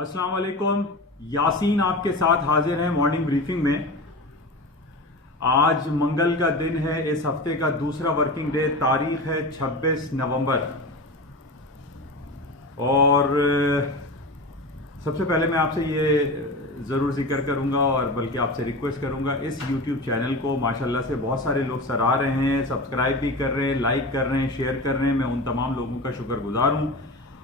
अस्सलाम वालेकुम। यासीन आपके साथ हाजिर है मॉर्निंग ब्रीफिंग में। आज मंगल का दिन है, इस हफ्ते का दूसरा वर्किंग डे, तारीख है 26 नवंबर। और सबसे पहले मैं आपसे ये ज़रूर जिक्र करूंगा और बल्कि आपसे रिक्वेस्ट करूंगा, इस YouTube चैनल को माशाल्लाह से बहुत सारे लोग सराह रहे हैं, सब्सक्राइब भी कर रहे हैं, लाइक कर रहे हैं, शेयर कर रहे हैं। मैं उन तमाम लोगों का शुक्रगुजार हूं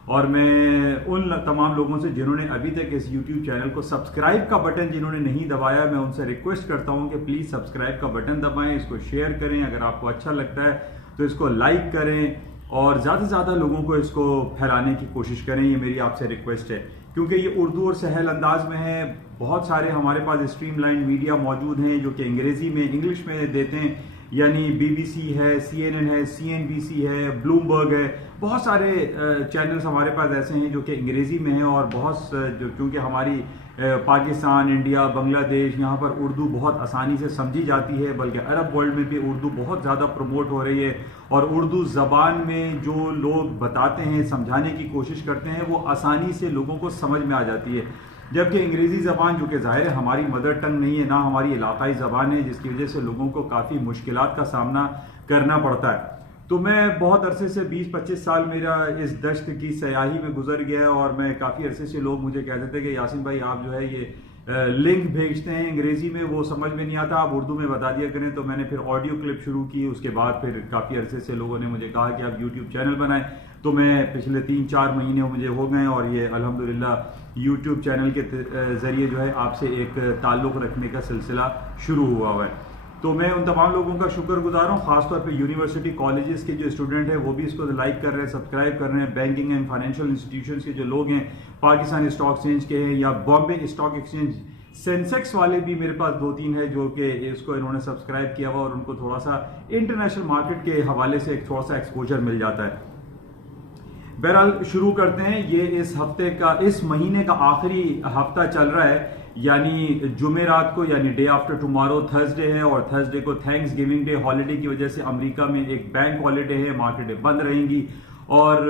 और मैं उन तमाम लोगों से जिन्होंने अभी तक इस YouTube चैनल को सब्सक्राइब का बटन जिन्होंने नहीं दबाया, मैं उनसे रिक्वेस्ट करता हूं कि प्लीज़ सब्सक्राइब का बटन दबाएं, इसको शेयर करें, अगर आपको अच्छा लगता है तो इसको लाइक करें और ज़्यादा से ज़्यादा लोगों को इसको फैलाने की कोशिश करें। ये मेरी आपसे रिक्वेस्ट है क्योंकि ये उर्दू और सहल अंदाज में है। बहुत सारे हमारे पास स्ट्रीमलाइन मीडिया मौजूद हैं जो कि अंग्रेज़ी में, इंग्लिश में देते हैं, यानी BBC है, CNN है, CNBC है, ब्लूमबर्ग है। बहुत सारे चैनल्स हमारे पास ऐसे हैं जो कि अंग्रेज़ी में हैं और बहुत जो क्योंकि हमारी पाकिस्तान, इंडिया, बांग्लादेश, यहाँ पर उर्दू बहुत आसानी से समझी जाती है, बल्कि अरब वर्ल्ड में भी उर्दू बहुत ज़्यादा प्रमोट हो रही है और उर्दू ज़बान में जो लोग बताते हैं, समझाने की कोशिश करते हैं, वो आसानी से लोगों को समझ में आ जाती है। जबकि अंग्रेज़ी ज़बान जो कि ज़ाहिर है हमारी मदर टंग नहीं है, ना हमारी इलाकाई ज़बान है, जिसकी वजह से लोगों को काफ़ी मुश्किलात का सामना करना पड़ता है। तो मैं बहुत अरसे से 20-25 साल मेरा इस दश्त की सयाही में गुजर गया है और मैं काफ़ी अरसे से लोग मुझे कहते थे कि यासीन भाई आप जो है ये लिंक भेजते हैं अंग्रेज़ी में, वो समझ में नहीं आता, आप उर्दू में बता दिया करें। तो मैंने फिर ऑडियो क्लिप शुरू की, उसके बाद फिर काफ़ी अरसे से लोगों ने मुझे कहा कि आप YouTube चैनल बनाएं। तो मैं पिछले 3-4 महीने मुझे हो गए और ये अल्हम्दुलिल्लाह YouTube चैनल के ज़रिए जो है आपसे एक ताल्लुक़ रखने का सिलसिला शुरू हुआ है। तो मैं उन तमाम लोगों का शुक्रगुजार हूँ, खासतौर पे यूनिवर्सिटी कॉलेजेस के जो स्टूडेंट हैं वो भी इसको लाइक कर रहे हैं, सब्सक्राइब कर रहे हैं। बैंकिंग एंड फाइनेंशियल इंस्टीट्यूशंस के जो लोग हैं, पाकिस्तान स्टॉक एक्सचेंज के हैं या बॉम्बे स्टॉक एक्सचेंज, सेंसेक्स वाले भी मेरे पास 2-3 है जो कि इसको इन्होंने सब्सक्राइब किया हुआ और उनको थोड़ा सा इंटरनेशनल मार्केट के हवाले से थोड़ा सा एक्सपोजर मिल जाता है। बहरहाल शुरू करते हैं। ये इस हफ्ते का, इस महीने का आखिरी हफ्ता चल रहा है, यानी जुमेरात को, यानी डे आफ्टर टुमारो थर्सडे है और थर्सडे को थैंक्स गिविंग डे हॉलीडे की वजह से अमेरिका में एक बैंक हॉलीडे है, मार्केटें बंद रहेंगी और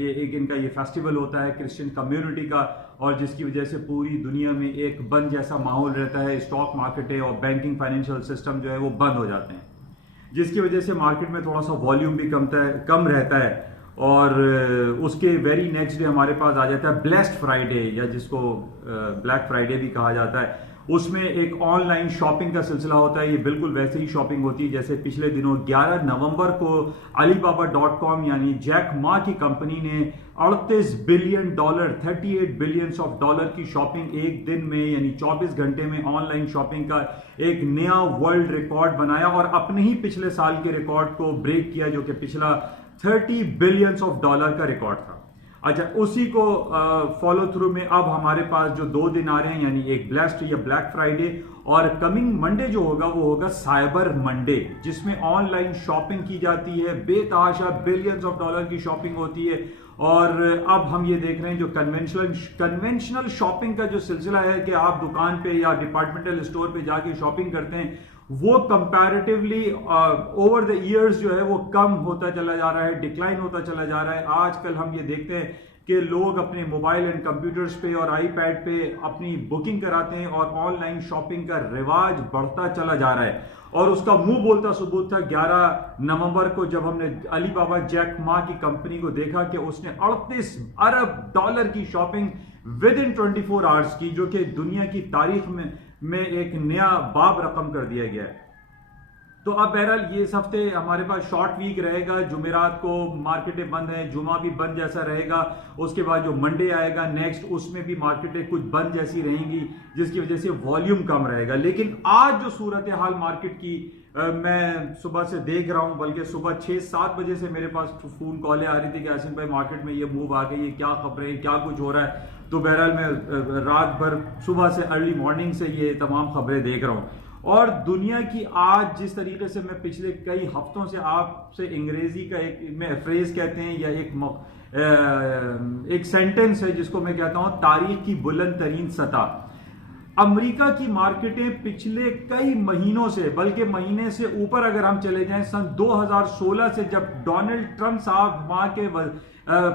ये एक इनका ये फेस्टिवल होता है क्रिश्चियन कम्युनिटी का, और जिसकी वजह से पूरी दुनिया में एक बंद जैसा माहौल रहता है। स्टॉक मार्केटें और बैंकिंग फाइनेंशियल सिस्टम जो है वो बंद हो जाते हैं, जिसकी वजह से मार्केट में थोड़ा सा वॉल्यूम भी कम रहता है। और उसके वेरी नेक्स्ट डे हमारे पास आ जाता है ब्लेस्ड फ्राइडे, या जिसको ब्लैक फ्राइडे भी कहा जाता है। उसमें एक ऑनलाइन शॉपिंग का सिलसिला होता है। ये बिल्कुल वैसे ही शॉपिंग होती है जैसे पिछले दिनों 11 नवंबर को Alibaba.com यानी जैक मा की कंपनी ने $38 बिलियन, 38 बिलियंस ऑफ डॉलर की शॉपिंग एक दिन में, यानी 24 घंटे में ऑनलाइन शॉपिंग का एक नया वर्ल्ड रिकॉर्ड बनाया और अपने ही पिछले साल के रिकॉर्ड को ब्रेक किया जो कि पिछला 30 बिलियंस ऑफ डॉलर का रिकॉर्ड था। अच्छा, उसी को फॉलो थ्रू में अब हमारे पास जो 2 दिन आ रहे हैं, यानी एक ब्लेस्ड या ब्लैक फ्राइडे और कमिंग मंडे जो होगा वो होगा साइबर मंडे, जिसमें ऑनलाइन शॉपिंग की जाती है, बेतहाशा बिलियंस ऑफ डॉलर की शॉपिंग होती है। और अब हम ये देख रहे हैं जो कन्वेंशनल शॉपिंग का जो सिलसिला है कि आप दुकान पे या डिपार्टमेंटल स्टोर पे जाके शॉपिंग करते हैं, वो कंपैरेटिवली ओवर द इयर्स जो है वो कम होता चला जा रहा है, डिक्लाइन होता चला जा रहा है। आजकल हम ये देखते हैं कि लोग अपने मोबाइल एंड कंप्यूटर्स पे और आईपैड पे अपनी बुकिंग कराते हैं और ऑनलाइन शॉपिंग का रिवाज बढ़ता चला जा रहा है। और उसका मुंह बोलता सबूत था 11 नवंबर को जब हमने अलीबाबा जैक मा की कंपनी को देखा कि उसने 38 अरब डॉलर की शॉपिंग विद इन 24 आवर्स की, जो कि दुनिया की तारीख में एक नया बाब रकम कर दिया गया है। तो अब बहरहाल ये इस हफ्ते हमारे पास शॉर्ट वीक रहेगा। जुमेरात को मार्केटें बंद हैं, जुमा भी बंद जैसा रहेगा। उसके बाद जो मंडे आएगा नेक्स्ट, उसमें भी मार्केटें कुछ बंद जैसी रहेंगी, जिसकी वजह से वॉल्यूम कम रहेगा। लेकिन आज जो सूरत हाल मार्केट की मैं सुबह से देख रहा हूं, बल्कि सुबह 6-7 बजे से मेरे पास फोन कॉलें आ रही थी कि यासीन भाई मार्केट में ये मूव आ गई है, क्या खबरें हैं, क्या कुछ हो रहा है। तो बहरहाल मैं रात भर, सुबह से अर्ली मॉर्निंग से ये तमाम खबरें देख रहा हूं। और दुनिया की आज जिस तरीके से मैं पिछले कई हफ्तों से आपसे अंग्रेजी का एक फ्रेज कहते हैं या एक सेंटेंस है जिसको मैं कहता हूं तारीख की बुलंद तरीन सतह। अमेरिका की मार्केटें पिछले कई महीनों से, बल्कि महीने से ऊपर अगर हम चले जाएं, सन 2016 से जब डोनाल्ड ट्रंप साहब वहां के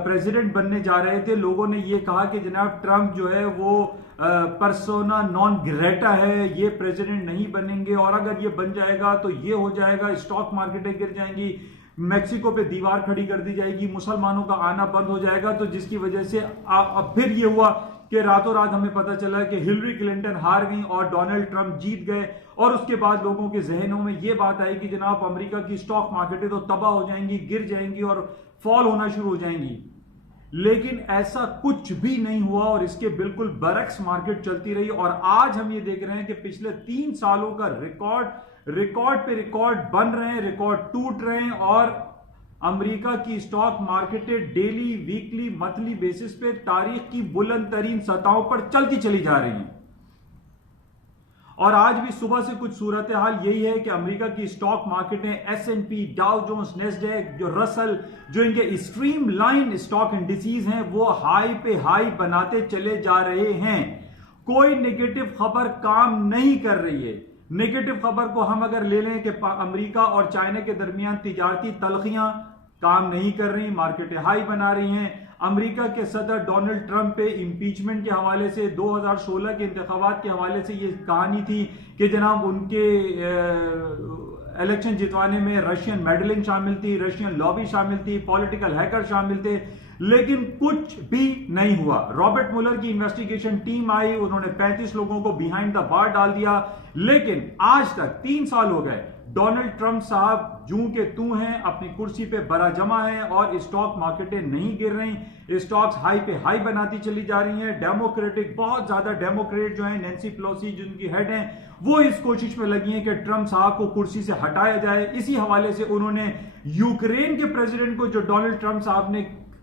प्रेसिडेंट बनने जा रहे थे, लोगों ने यह कहा कि जनाब ट्रंप जो है वो पर्सोना नॉन ग्रेटा है, ये प्रेसिडेंट नहीं बनेंगे, और अगर ये बन जाएगा तो ये हो जाएगा, स्टॉक मार्केटें गिर जाएंगी, मैक्सिको पे दीवार खड़ी कर दी जाएगी, मुसलमानों का आना बंद हो जाएगा। तो जिसकी वजह से अब फिर ये हुआ कि रातों रात हमें पता चला कि हिलरी क्लिंटन हार गई और डोनाल्ड ट्रंप जीत गए, और उसके बाद लोगों के जहनों में यह बात आई कि जनाब अमेरिका की स्टॉक मार्केटें तो तबाह हो जाएंगी, गिर जाएंगी और फॉल होना शुरू हो जाएंगी। लेकिन ऐसा कुछ भी नहीं हुआ और इसके बिल्कुल बरक्स मार्केट चलती रही। और आज हम ये देख रहे हैं कि पिछले 3 सालों का रिकॉर्ड पे रिकॉर्ड बन रहे हैं, रिकॉर्ड टूट रहे हैं, और अमेरिका की स्टॉक मार्केटें डेली, वीकली, मंथली बेसिस पे तारीख की बुलंद तरीन सतहों पर चलती चली जा रही हैं। और आज भी सुबह से कुछ सूरत हाल यही है कि अमेरिका की stock मार्केटें, S&P, Dow Jones, Nasdaq, जो रसल, जो इनके स्ट्रीम लाइन स्टॉक इंडिसेस हैं, वो हाई पे हाई बनाते चले जा रहे हैं। कोई नेगेटिव खबर काम नहीं कर रही है। नेगेटिव खबर को हम अगर ले लें कि अमेरिका और चाइना के दरमियान तिजारती तलखियां काम नहीं कर रही, मार्केटें हाई बना रही हैं। अमेरिका के सदर डोनाल्ड ट्रंप पे इंपीचमेंट के हवाले से 2016 के इंतखाबात के हवाले से ये कहानी थी कि जनाब उनके इलेक्शन जितवाने में रशियन मेडलिंग शामिल थी, रशियन लॉबी शामिल थी, पॉलिटिकल हैकर शामिल थे, लेकिन कुछ भी नहीं हुआ। रॉबर्ट मुलर की इन्वेस्टिगेशन टीम आई, उन्होंने 35 लोगों को बिहाइंड द बार डाल दिया, लेकिन आज तक 3 साल हो गए, डोनाल्ड ट्रंप साहब जूं के तू हैं, अपनी कुर्सी पे बरा जमा है और स्टॉक मार्केटें नहीं गिर रही, स्टॉक्स हाई पे हाई बनाती चली जा रही हैं। डेमोक्रेटिक, बहुत ज्यादा डेमोक्रेट जो है, नैन्सी पेलोसी जिनकी हेड हैं, वो इस कोशिश में लगी हैं कि ट्रंप साहब को कुर्सी से हटाया जाए। इसी हवाले से उन्होंने यूक्रेन के प्रेसिडेंट को, जो डोनाल्ड ट्रंप साहब ने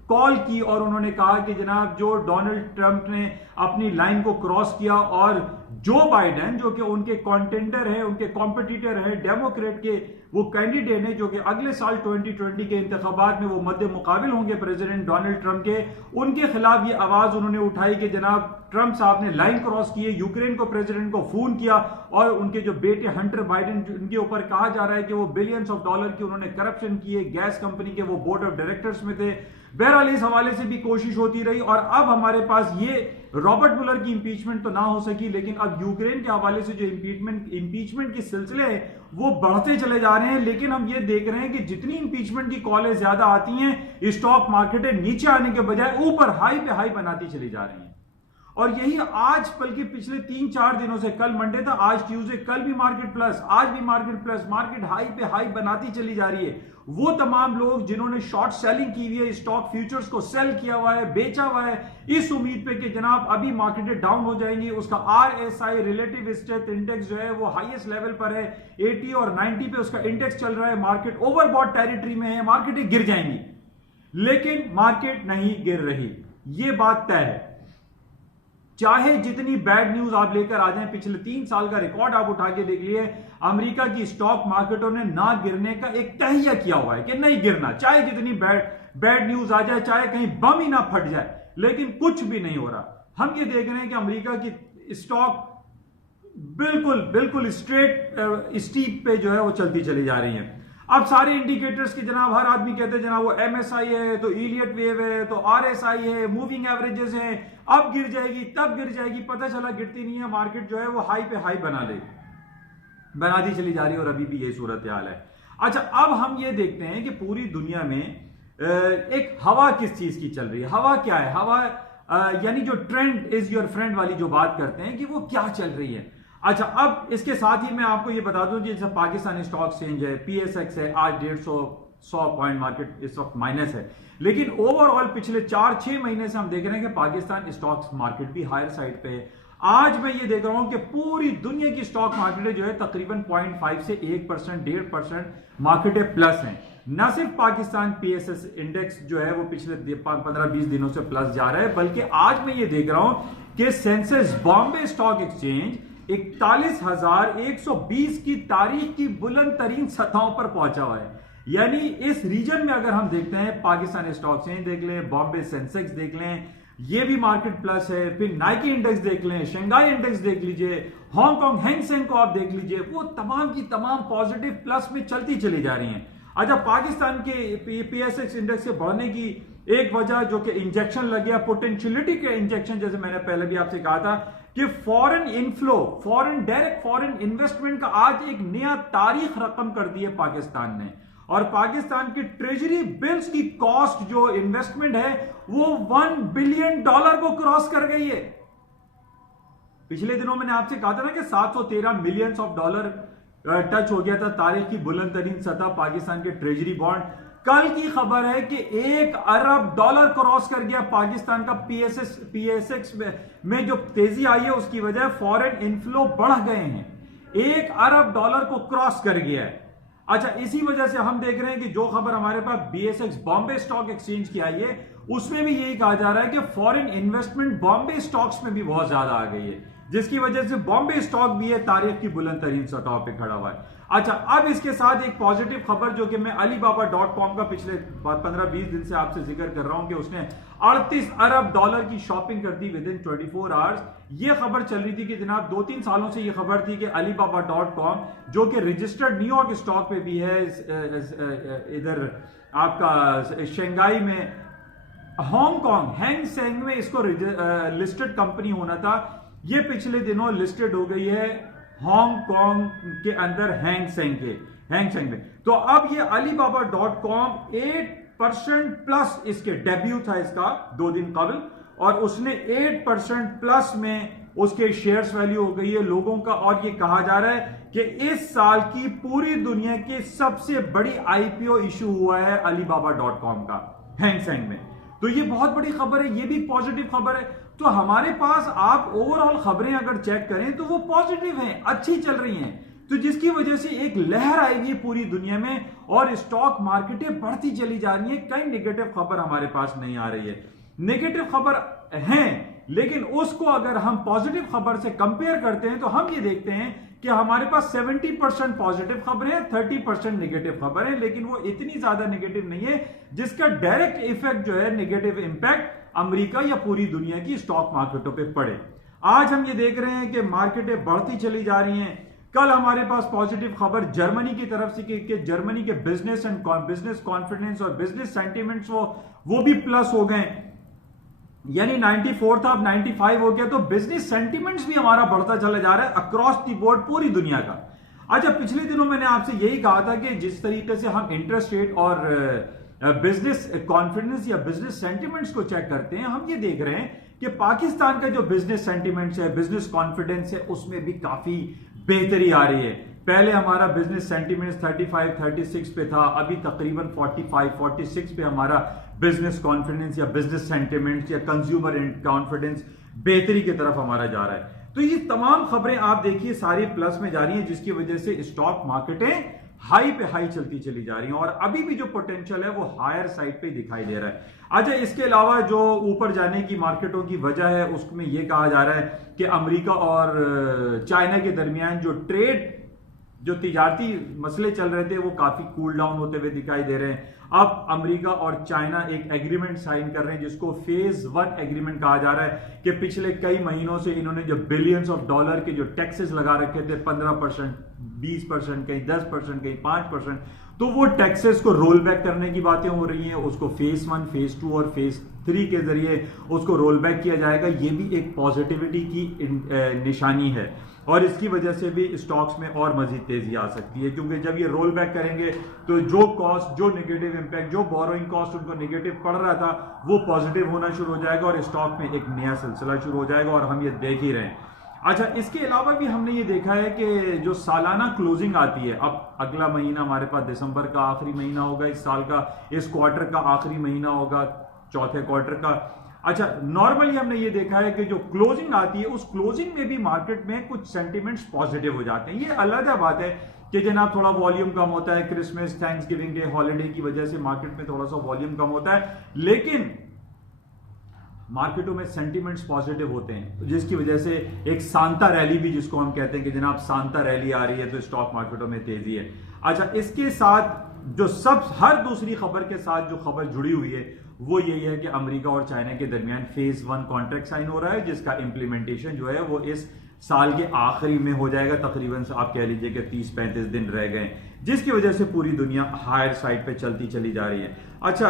कॉल की, और उन्होंने कहा कि जनाब जो डोनाल्ड ट्रंप ने अपनी लाइन को क्रॉस किया और जो बाइडेन, जो कि उनके कॉन्टेंडर है, उनके कॉम्पिटिटर है, डेमोक्रेट के वो कैंडिडेट है, जो कि अगले साल 2020 के इंतखाबात में वो मद्दे मुकाबिल होंगे प्रेसिडेंट डोनाल्ड ट्रंप के, उनके खिलाफ ये आवाज उन्होंने उठाई कि जनाब ट्रंप साहब ने लाइन क्रॉस की है। यूक्रेन को प्रेसिडेंट को फोन किया और उनके जो बेटे हंटर बाइडेन, उनके ऊपर कहा जा रहा है कि वो बिलियंस ऑफ डॉलर की उन्होंने करप्शन किए, गैस कंपनी के वो बोर्ड ऑफ डायरेक्टर्स में थे। बहरहाल इस हवाले से भी कोशिश होती रही, और अब हमारे पास ये रॉबर्ट मुलर की इंपीचमेंट तो ना हो सकी, लेकिन अब यूक्रेन के हवाले से जो इंपीचमेंट के सिलसिले हैं वो बढ़ते चले जा रहे हैं। लेकिन हम ये देख रहे हैं कि जितनी इंपीचमेंट की कॉलें ज्यादा आती हैं, स्टॉक मार्केटें नीचे आने के बजाय ऊपर हाई पे हाई बनाती चली जा रही हैं। और यही आज, बल्कि पिछले 3-4 दिनों से, कल मंडे था, आज ट्यूसडे, कल भी मार्केट प्लस, आज भी मार्केट प्लस, मार्केट हाई पे हाई बनाती चली जा रही है। वो तमाम लोग जिन्होंने शॉर्ट सेलिंग की हुई है, स्टॉक फ्यूचर्स को सेल किया हुआ है, बेचा हुआ है, इस उम्मीद पे कि जनाब अभी मार्केटें डाउन हो जाएंगी, उसका RSI रिलेटिव स्ट्रेंथ इंडेक्स जो है वो हाईएस्ट लेवल पर है, 80 और 90 पे उसका इंडेक्स चल रहा है, मार्केट ओवरबॉट टेरिटरी में है, मार्केटें गिर जाएंगी। लेकिन मार्केट नहीं गिर रही, ये बात तय है। चाहे जितनी बैड न्यूज आप लेकर आ जाएं, पिछले 3 साल का रिकॉर्ड आप उठा के देख लिए, अमेरिका की स्टॉक मार्केटों ने ना गिरने का एक तहिया किया हुआ है कि नहीं गिरना, चाहे जितनी बैड न्यूज आ जाए, चाहे कहीं बम ही ना फट जाए, लेकिन कुछ भी नहीं हो रहा। हम ये देख रहे हैं कि अमेरिका की स्टॉक बिल्कुल स्टीप पे जो है वो चलती चली जा रही है। अब सारे इंडिकेटर्स के जनाब हर आदमी कहते हैं जनाब वो MSI है, तो इलियट वेव है, तो RSI है, मूविंग एवरेजेस हैं, अब गिर जाएगी, तब गिर जाएगी, पता चला गिरती नहीं है, मार्केट जो है वो हाई पे हाई बनाती चली जा रही है, और अभी भी यही सूरत हाल है। अच्छा, अब हम ये देखते हैं कि पूरी दुनिया में एक हवा किस चीज की चल रही है। हवा क्या है? हवा यानी जो ट्रेंड इज योर फ्रेंड वाली जो बात करते हैं कि वो क्या चल रही है। अच्छा, अब इसके साथ ही मैं आपको ये बता दूं, जैसे पाकिस्तानी स्टॉक एक्सचेंज है, PSX है, आज 150 पॉइंट मार्केट इस वक्त माइनस है, लेकिन ओवरऑल पिछले 4-6 महीने से हम देख रहे हैं कि पाकिस्तान स्टॉक मार्केट भी हायर साइड पे है। आज मैं ये देख रहा हूं कि पूरी दुनिया की स्टॉक मार्केटें जो है तकरीबन 0.5 से 1%, 1.5% मार्केटें प्लस हैं। न सिर्फ पाकिस्तान PSS इंडेक्स जो है वो पिछले 15-20 दिनों से प्लस जा रहा है, बल्कि आज मैं ये देख रहा हूं कि सेंसेक्स बॉम्बे स्टॉक एक्सचेंज 41,120 की तारीख की बुलंद तरीन सतहों पर पहुंचा हुआ है। यानी इस रीजन में अगर हम देखते हैं, पाकिस्तान स्टॉक एक्सचेंज देख लें, बॉम्बे सेंसेक्स देख लें, ये भी मार्केट प्लस है। फिर नाइकी इंडेक्स देख लें, शंघाई इंडेक्स देख लीजिए, हांगकांग हैंग सेंग को आप देख लीजिए, वो तमाम की तमाम पॉजिटिव प्लस में चलती चली जा रही हैं। अच्छा, पाकिस्तान के पीएसएक्स इंडेक्स के बढ़ने की एक वजह जो कि इंजेक्शन लग गया, पोटेंशियलिटी के इंजेक्शन, जैसे मैंने पहले भी आपसे कहा था कि foreign inflow, direct foreign investment का आज एक नया तारीख रकम कर दी है पाकिस्तान ने। और पाकिस्तान की ट्रेजरी बिल्स की कॉस्ट जो इन्वेस्टमेंट है वो $1 बिलियन को क्रॉस कर गई है। पिछले दिनों मैंने आपसे कहा था ना कि $713 मिलियन टच हो गया था तारीख की बुलंद तरीन सतह पाकिस्तान के ट्रेजरी बॉन्ड। कल की खबर है कि $1 अरब क्रॉस कर गया पाकिस्तान का पीएसएक्स में जो तेजी आई है उसकी वजह फॉरेन इनफ्लो बढ़ गए हैं, $1 अरब को क्रॉस कर गया है। अच्छा, इसी वजह से हम देख रहे हैं कि जो खबर हमारे पास बीएसएक्स बॉम्बे स्टॉक एक्सचेंज की आई है उसमें भी यही कहा जा रहा है कि फॉरेन इन्वेस्टमेंट बॉम्बे स्टॉक्स में भी बहुत ज्यादा आ गई है, जिसकी वजह से बॉम्बे स्टॉक भी है तारीख की बुलंद तरीन सतह पे खड़ा हुआ है। अच्छा, अब इसके साथ एक पॉजिटिव खबर जो कि मैं Alibaba.com का पिछले 15-20 दिन से आपसे जिक्र कर रहा हूं कि उसने $38 अरब की शॉपिंग कर दी विद इन 24 आवर्स। ये खबर चल रही थी कि जनाब 2-3 सालों से ये खबर थी कि Alibaba.com जो कि रजिस्टर्ड न्यूयॉर्क स्टॉक पे भी है, इधर आपका शंघाई में, हांगकांग हैंग सेंग में इसको लिस्टेड कंपनी होना था, ये पिछले दिनों लिस्टेड हो गई है हांगकांग के अंदर हैंग सेंग में। तो अब ये Alibaba.com 8% प्लस इसके डेब्यू था इसका 2 दिन कबल, और उसने 8% प्लस में उसके शेयर्स वैल्यू हो गई है लोगों का। और ये कहा जा रहा है कि इस साल की पूरी दुनिया की सबसे बड़ी आईपीओ इशू हुआ है Alibaba.com का हैंग सेंग में। तो ये बहुत बड़ी खबर है, ये भी पॉजिटिव खबर है। तो हमारे पास आप ओवरऑल खबरें अगर चेक करें तो वो पॉजिटिव हैं, अच्छी चल रही हैं, तो जिसकी वजह से एक लहर आएगी पूरी दुनिया में और स्टॉक मार्केटें बढ़ती चली जा रही हैं। कई नेगेटिव खबर हमारे पास नहीं आ रही है, नेगेटिव खबर हैं, लेकिन उसको अगर हम पॉजिटिव खबर से कंपेयर करते हैं तो हम ये देखते हैं कि हमारे पास 70% पॉजिटिव खबरें हैं, 30% नेगेटिव खबरें, लेकिन वो इतनी ज्यादा नेगेटिव नहीं है जिसका डायरेक्ट इफेक्ट जो है, नेगेटिव इंपैक्ट अमेरिका या पूरी दुनिया की स्टॉक मार्केटों पे पड़े। आज हम ये देख रहे हैं कि मार्केटें बढ़ती चली जा रही हैं। कल हमारे पास पॉजिटिव खबर जर्मनी की तरफ से कि जर्मनी के बिजनेस कॉन्फिडेंस और बिजनेस सेंटिमेंट्स वो भी प्लस हो गए, यानी 94 था अब 95 हो गया। तो बिजनेस सेंटिमेंट्स भी हमारा बढ़ता चला जा रहा है अक्रॉस द बोर्ड पूरी दुनिया का। अच्छा, पिछले दिनों मैंने आपसे यही कहा था कि जिस तरीके से हम इंटरेस्ट रेट और बिजनेस कॉन्फिडेंस या बिजनेस सेंटिमेंट्स को चेक करते हैं, हम ये देख रहे हैं कि पाकिस्तान का जो बिजनेस सेंटिमेंट्स है, बिजनेस कॉन्फिडेंस है, उसमें भी काफी बेहतरी आ रही है। पहले हमारा बिजनेस सेंटिमेंट्स 35-36 पे था, अभी तकरीबन 45-46 पे हमारा बिजनेस कॉन्फिडेंस या बिजनेस सेंटिमेंट्स या कंज्यूमर कॉन्फिडेंस बेहतरी की तरफ हमारा जा रहा है। तो ये तमाम खबरें आप देखिए सारी प्लस में जा रही हैं, जिसकी वजह से स्टॉक मार्केटें हाई पे हाई चलती चली जा रही हैं और अभी भी जो पोटेंशियल है वो हायर साइड पे दिखाई दे रहा है। अच्छा, इसके अलावा जो ऊपर जाने की मार्केटों की वजह है उसमें यह कहा जा रहा है कि अमेरिका और चाइना के दरमियान जो ट्रेड, जो तिजारती मसले चल रहे थे वो काफी कूल डाउन होते हुए दिखाई दे रहे हैं। अब अमेरिका और चाइना एक एग्रीमेंट साइन कर रहे हैं जिसको फेज 1 एग्रीमेंट कहा जा रहा है कि पिछले कई महीनों से इन्होंने जो बिलियंस ऑफ डॉलर के जो टैक्सेस लगा रखे थे 15%, 20%, कहीं 10%, कहीं 5%, तो वो टैक्सेस को रोल बैक करने की बातें हो रही हैं। उसको फेज 1, फेज 2 और फेज 3 के जरिए उसको रोल बैक किया जाएगा। ये भी एक पॉजिटिविटी की निशानी है और इसकी वजह से भी स्टॉक्स में और मजीद तेजी आ सकती है, क्योंकि जब ये रोल बैक करेंगे तो जो कॉस्ट, जो नेगेटिव इंपैक्ट, जो बोरोइंग कॉस्ट उनको नेगेटिव पड़ रहा था वो पॉजिटिव होना शुरू हो जाएगा और स्टॉक में एक नया सिलसिला शुरू हो जाएगा और हम ये देख ही रहे हैं। अच्छा, इसके अलावा भी हमने ये देखा है कि जो सालाना क्लोजिंग आती है, अब अगला महीना हमारे पास दिसंबर का आखिरी महीना होगा, इस साल का, इस क्वार्टर का आखिरी महीना होगा, चौथे क्वार्टर का। अच्छा, नॉर्मली हमने ये देखा है कि जो क्लोजिंग आती है उस क्लोजिंग में भी मार्केट में कुछ सेंटिमेंट्स पॉजिटिव हो जाते हैं। ये अलग बात है कि जनाब थोड़ा वॉल्यूम कम होता है, क्रिसमस, थैंक्सगिविंग डे, हॉलिडे की वजह से मार्केट में थोड़ा सा वॉल्यूम कम होता है, लेकिन मार्केटों में सेंटिमेंट्स पॉजिटिव होते हैं, जिसकी वजह से एक सांता रैली भी जिसको हम कहते हैं कि जनाब सांता रैली आ रही है तो स्टॉक मार्केटों में तेजी है। अच्छा, इसके साथ जो हर दूसरी खबर के साथ जो खबर जुड़ी हुई है वो यही है कि अमेरिका और चाइना के दरमियान फेज 1 कॉन्ट्रैक्ट साइन हो रहा है, जिसका इंप्लीमेंटेशन जो है वो इस साल के आखिरी में हो जाएगा। तकरीबन आप कह लीजिए कि 30-35 दिन रह गए, जिसकी वजह से पूरी दुनिया हायर साइड पे चलती चली जा रही है। अच्छा,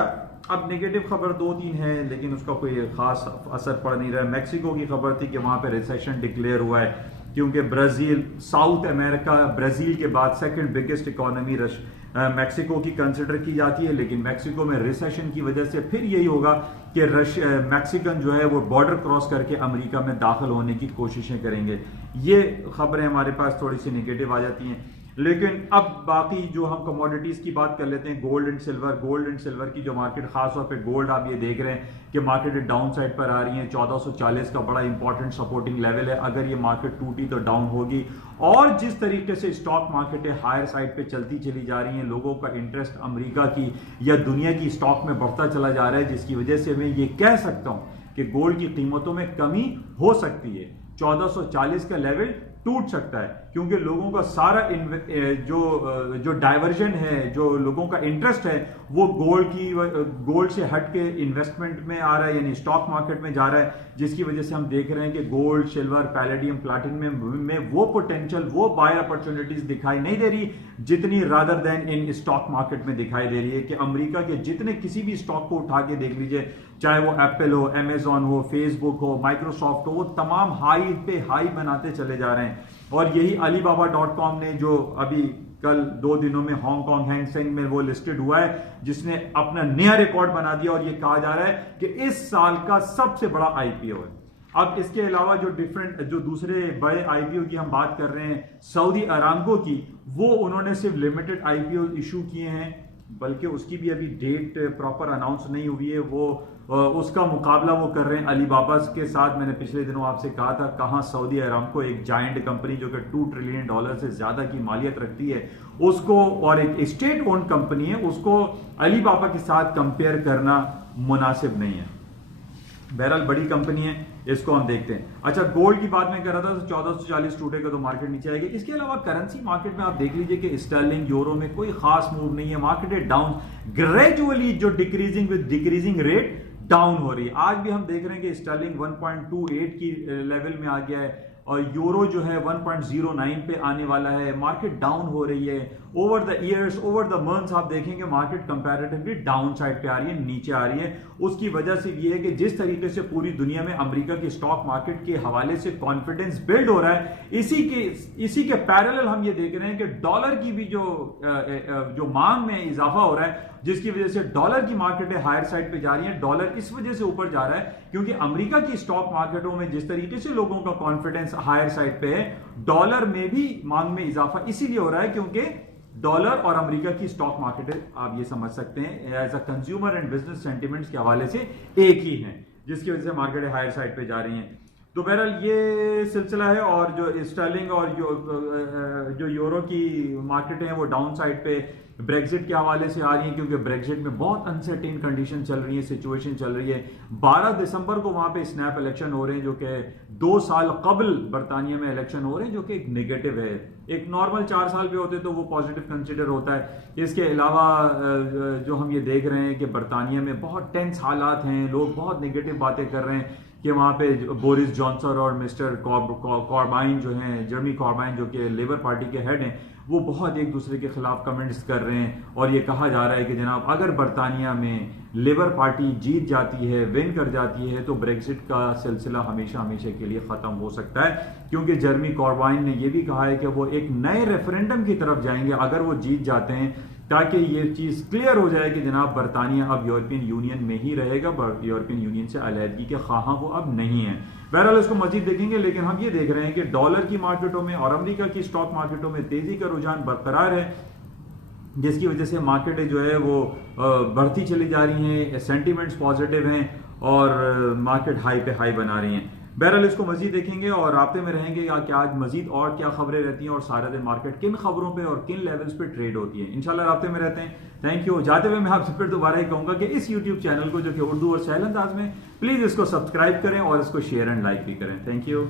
अब नेगेटिव खबर 2-3 है, लेकिन उसका कोई खास असर पड़ नहीं रहा है। मैक्सिको की खबर थी कि वहां पे रिसेशन डिक्लेयर हुआ है, क्योंकि ब्राजील, साउथ अमेरिका, ब्राजील के बाद सेकंड बिगेस्ट इकोनॉमी मैक्सिको की कंसिडर की जाती है, लेकिन मैक्सिको में रिसेशन की वजह से फिर यही होगा कि मैक्सिकन जो है वो बॉर्डर क्रॉस करके अमेरिका में दाखिल होने की कोशिशें करेंगे। ये खबरें हमारे पास थोड़ी सी नेगेटिव आ जाती हैं। लेकिन अब बाकी जो हम कमोडिटीज की बात कर लेते हैं, गोल्ड एंड सिल्वर की जो मार्केट, खासतौर पे गोल्ड आप ये देख रहे हैं कि मार्केट डाउन साइड पर आ रही है। 1440 का बड़ा इंपॉर्टेंट सपोर्टिंग लेवल है, अगर ये मार्केट टूटी तो डाउन होगी। और जिस तरीके से स्टॉक मार्केट है हायर साइड पे चलती चली जा रही है, लोगों का इंटरेस्ट अमेरिका की या दुनिया की स्टॉक में बढ़ता चला जा रहा है, जिसकी वजह से मैं ये कह सकता हूं कि गोल्ड की कीमतों में कमी हो सकती है। 1440 का लेवल टूट सकता है, क्योंकि लोगों का सारा जो डाइवर्जन है, जो लोगों का इंटरेस्ट है, वो गोल्ड से हट के इन्वेस्टमेंट में आ रहा है, यानी स्टॉक मार्केट में जा रहा है, जिसकी वजह से हम देख रहे हैं कि गोल्ड, सिल्वर, पैलेडियम, प्लैटिनम में वो पोटेंशियल, वो बायर अपॉर्चुनिटीज दिखाई नहीं दे रही जितनी rather then in stock market में दिखाई दे रही है। कि अमेरिका के जितने किसी भी स्टॉक को उठा के देख लीजिए, चाहे वो एप्पल हो, अमेजॉन हो, फेसबुक हो, माइक्रोसॉफ्ट हो, वो तमाम हाई पे हाई बनाते चले जा रहे हैं। और यही alibaba.com ने जो अभी कल 2 दिनों में हांगकांग हैंग सेंग में वो लिस्टेड हुआ है, जिसने अपना नया रिकॉर्ड बना दिया, और ये कहा जा रहा है कि इस साल का सबसे बड़ा आईपीओ है। अब इसके अलावा जो दूसरे बड़े आईपीओ की हम बात कर रहे हैं, सऊदी अरामको की, वो उन्होंने सिर्फ लिमिटेड आईपीओ इशू किए हैं, बल्कि उसकी भी अभी डेट प्रॉपर अनाउंस नहीं हुई है। वो उसका मुकाबला वो कर रहे हैं अलीबाबा के साथ। मैंने पिछले दिनों आपसे कहा था, कहां सऊदी अरामको एक जायंट कंपनी जो कि $2 ट्रिलियन से ज्यादा की मालियत रखती है, उसको, और एक स्टेट ओन्ड कंपनी है, उसको अलीबाबा के साथ कंपेयर करना मुनासिब नहीं है। बहरहाल बड़ी कंपनी है, इसको हम देखते हैं। अच्छा, गोल्ड की बात मैं कर रहा था, तो 1440 टूटेगा तो मार्केट नीचे आएगी। इसके अलावा करेंसी मार्केट में आप देख लीजिए कि स्टर्लिंग, यूरो में कोई खास मूव नहीं है। मार्केट है डाउन, ग्रेजुअली जो decreasing with decreasing rate down हो रही है। आज भी हम देख रहे हैं कि स्टर्लिंग 1.28 की लेवल में आ गया है, और यूरो जो है 1.09 पे आने वाला है। मार्केट डाउन हो रही है। Over the years, over the months आप देखेंगे मार्केट कंपैरेटिवली डाउन साइड पे आ रही है, नीचे आ रही है। उसकी वजह से ये है कि जिस तरीके से पूरी दुनिया में अमेरिका की स्टॉक मार्केट के हवाले से कॉन्फिडेंस बिल्ड हो रहा है, इसी के पैरेलल हम ये देख रहे हैं कि डॉलर की भी जो मांग में इजाफा हो रहा है, जिसकी वजह से डॉलर की मार्केटें हायर साइड पे जा रही हैं। डॉलर इस वजह से ऊपर जा रहा है क्योंकि अमेरिका की स्टॉक मार्केटों में जिस तरीके से लोगों का कॉन्फिडेंस हायर साइड पे है, डॉलर में भी मांग में इजाफा इसीलिए हो रहा है क्योंकि डॉलर और अमेरिका की स्टॉक मार्केट आप ये समझ सकते हैं as a consumer and business sentiments के हवाले से एक ही है, जिसकी वजह से मार्केटें हायर साइड पे जा रही हैं। तो बहरहाल ये सिलसिला है। और जो स्टर्लिंग और जो यूरो की मार्केटें हैं वो डाउन साइड पे ब्रेग्जिट के हवाले से आ रही हैं, क्योंकि ब्रेग्जिट में बहुत अनसर्टेन कंडीशन चल रही है, सिचुएशन चल रही है। 12 दिसंबर को वहां पे स्नैप इलेक्शन हो रहे हैं, जो कि 2 साल कबल बरतानिया में इलेक्शन हो रहे हैं, जो कि एक नेगेटिव है। एक नॉर्मल 4 साल पे होते तो वो पॉजिटिव कंसिडर होता है। इसके अलावा जो हम ये देख रहे हैं कि बरतानिया में बहुत टेंस हालात हैं, लोग बहुत नेगेटिव बातें कर रहे हैं कि वहां पे बोरिस जॉनसन और मिस्टर कॉर्बाइन जो हैं, जर्मी कॉर्बाइन जो कि लेबर पार्टी के हेड हैं, वो बहुत एक दूसरे के खिलाफ कमेंट्स कर रहे हैं। और ये कहा जा रहा है कि जनाब अगर बरतानिया में लेबर पार्टी जीत जाती है, विन कर जाती है, तो ब्रेक्सिट का सिलसिला हमेशा हमेशा के लिए खत्म हो सकता है, क्योंकि जर्मी कॉर्बाइन ने यह भी कहा है कि वो एक नए रेफरेंडम की तरफ जाएंगे अगर वो जीत जाते हैं, ताकि ये चीज क्लियर हो जाए कि जनाब बरतानिया अब यूरोपियन यूनियन में ही रहेगा, यूरोपियन यूनियन से अलहदगी के ख्वाह वो अब नहीं है। बहरहाल इसको मजीद देखेंगे, लेकिन हम ये देख रहे हैं कि डॉलर की मार्केटों में और अमेरिका की स्टॉक मार्केटों में तेजी का रुझान बरकरार है, जिसकी वजह से मार्केटें जो है वो बढ़ती चली जा रही हैं, सेंटीमेंट्स पॉजिटिव हैं और मार्केट हाई पे हाई बना रही हैं। बहरहाल इसको मजीद देखेंगे और राब्ते में रहेंगे कि आज मजीद और क्या खबरें रहती हैं और सारा दिन मार्केट किन खबरों पे और किन लेवल्स पे ट्रेड होती है। इंशाल्लाह राब्ते में रहते हैं। Thank you. जाते हुए मैं आपसे फिर दोबारा ही कहूंगा कि इस यूट्यूब चैनल को जो कि उर्दू और सहल अंदाज में, प्लीज इसको सब्सक्राइब करें और इसको शेयर एंड लाइक भी करें। Thank you.